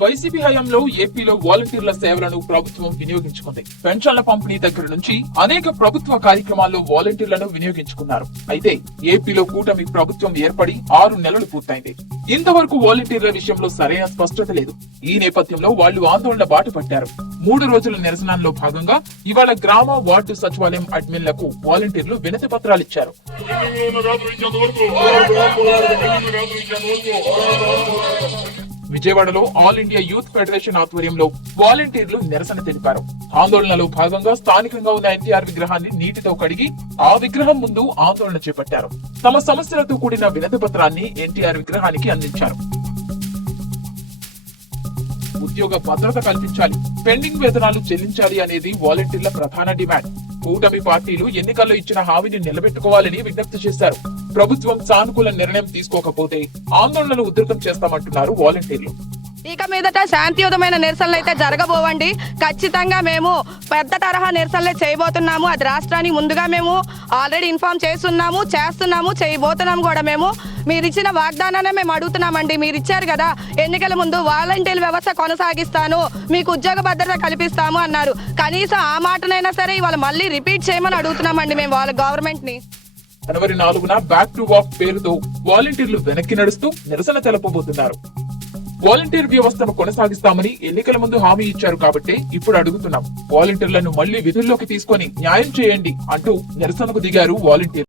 YCP హయాంలో ఏపీలో వాలంటీర్ల సేవలను ప్రభుత్వం వినియోగించుకుంది. పెన్షన్ల పంపిణీ దగ్గర నుంచి అనేక ప్రభుత్వ కార్యక్రమాల్లో వాలంటీర్లను వినియోగించుకున్నారు. అయితే ఏపీలో కూటమి ప్రభుత్వం ఏర్పడి ఆరు నెలలు పూర్తయింది. ఇంతవరకు వాలంటీర్ల విషయంలో సరైన స్పష్టత లేదు. ఈ నేపథ్యంలో వాళ్ళు ఆందోళన బాట పట్టారు. మూడు రోజుల నిరసనలో భాగంగా ఇవాళ గ్రామ వార్డు సచివాలయం అడ్మిన్లకు వాలంటీర్లు వినతి పత్రాలు ఇచ్చారు. విజయవాడలో ఆల్ ఇండియా యూత్ ఫెడరేషన్ ఆధ్వర్యంలో వాలంటీర్లు నిరసన తెలిపారు. ఆందోళనలో భాగంగా స్థానికంగా ఉన్న ఎన్టీఆర్ విగ్రహాన్ని నీటితో కడిగి ఆ విగ్రహం ముందు ఆందోళన చేపట్టారు. తమ సమస్యలతో కూడిన వినతి పత్రాన్ని ఎన్టీఆర్ విగ్రహానికి అందించారు. ఉద్యోగ భద్రత కల్పించాలి పెండింగ్ వేతనాలు చెల్లించాలి అనేది వాలంటీర్ల ప్రధాన డిమాండ్. కూటమి పార్టీలు ఎన్నికల్లో ఇచ్చిన హామీని నిలబెట్టుకోవాలని విజ్ఞప్తి చేశారు. ప్రభుత్వం సానుకూల నిర్ణయం తీసుకోకపోతే ఆందోళనలు ఉధృతం చేస్తామంటున్నారు వాలంటీర్లు. ఇక మీదట శాంతియుతమైన నిరసనలు అయితే జరగబోవండి. ఖచ్చితంగా మేము పెద్ద తరహా నిరసనలే చేయబోతున్నాము. అది రాష్ట్రానికి ముందుగా మేము ఆల్రెడీ ఇన్ఫార్మ్ చేస్తున్నాము చేస్తున్నాము చేయబోతున్నాము కూడా మేము. మీరు ఇచ్చిన వాగ్దానాన్ని మేము అడుగుతున్నామండి. మీరు ఇచ్చారు కదా. ఎన్నికల ముందు వాలంటీర్ వ్యవస్థ కొనసాగిస్తాను. మీకు ఉద్యోగ భద్రత కల్పిస్తాము అన్నారు. కనీసం ఆ మాటనైనా సరే ఇవాళ మళ్ళీ రిపీట్ చేయమని అడుగుతున్నామండి మేము వాళ్ళ గవర్నమెంట్ని జనవరి నాలుగున బ్యాక్ టు వాక్ పేరుతో వాలంటీర్లు వెనక్కి నడుస్తూ నిరసన తెలపబోతున్నారు. వాలంటీర్ వ్యవస్థను కొనసాగిస్తామని ఎన్నికల ముందు హామీ ఇచ్చారు కాబట్టి ఇప్పుడు అడుగుతున్నాం. వాలంటీర్లను మళ్ళీ విధుల్లోకి తీసుకొని న్యాయం చేయండి అంటూ నిరసనకు దిగారు వాలంటీర్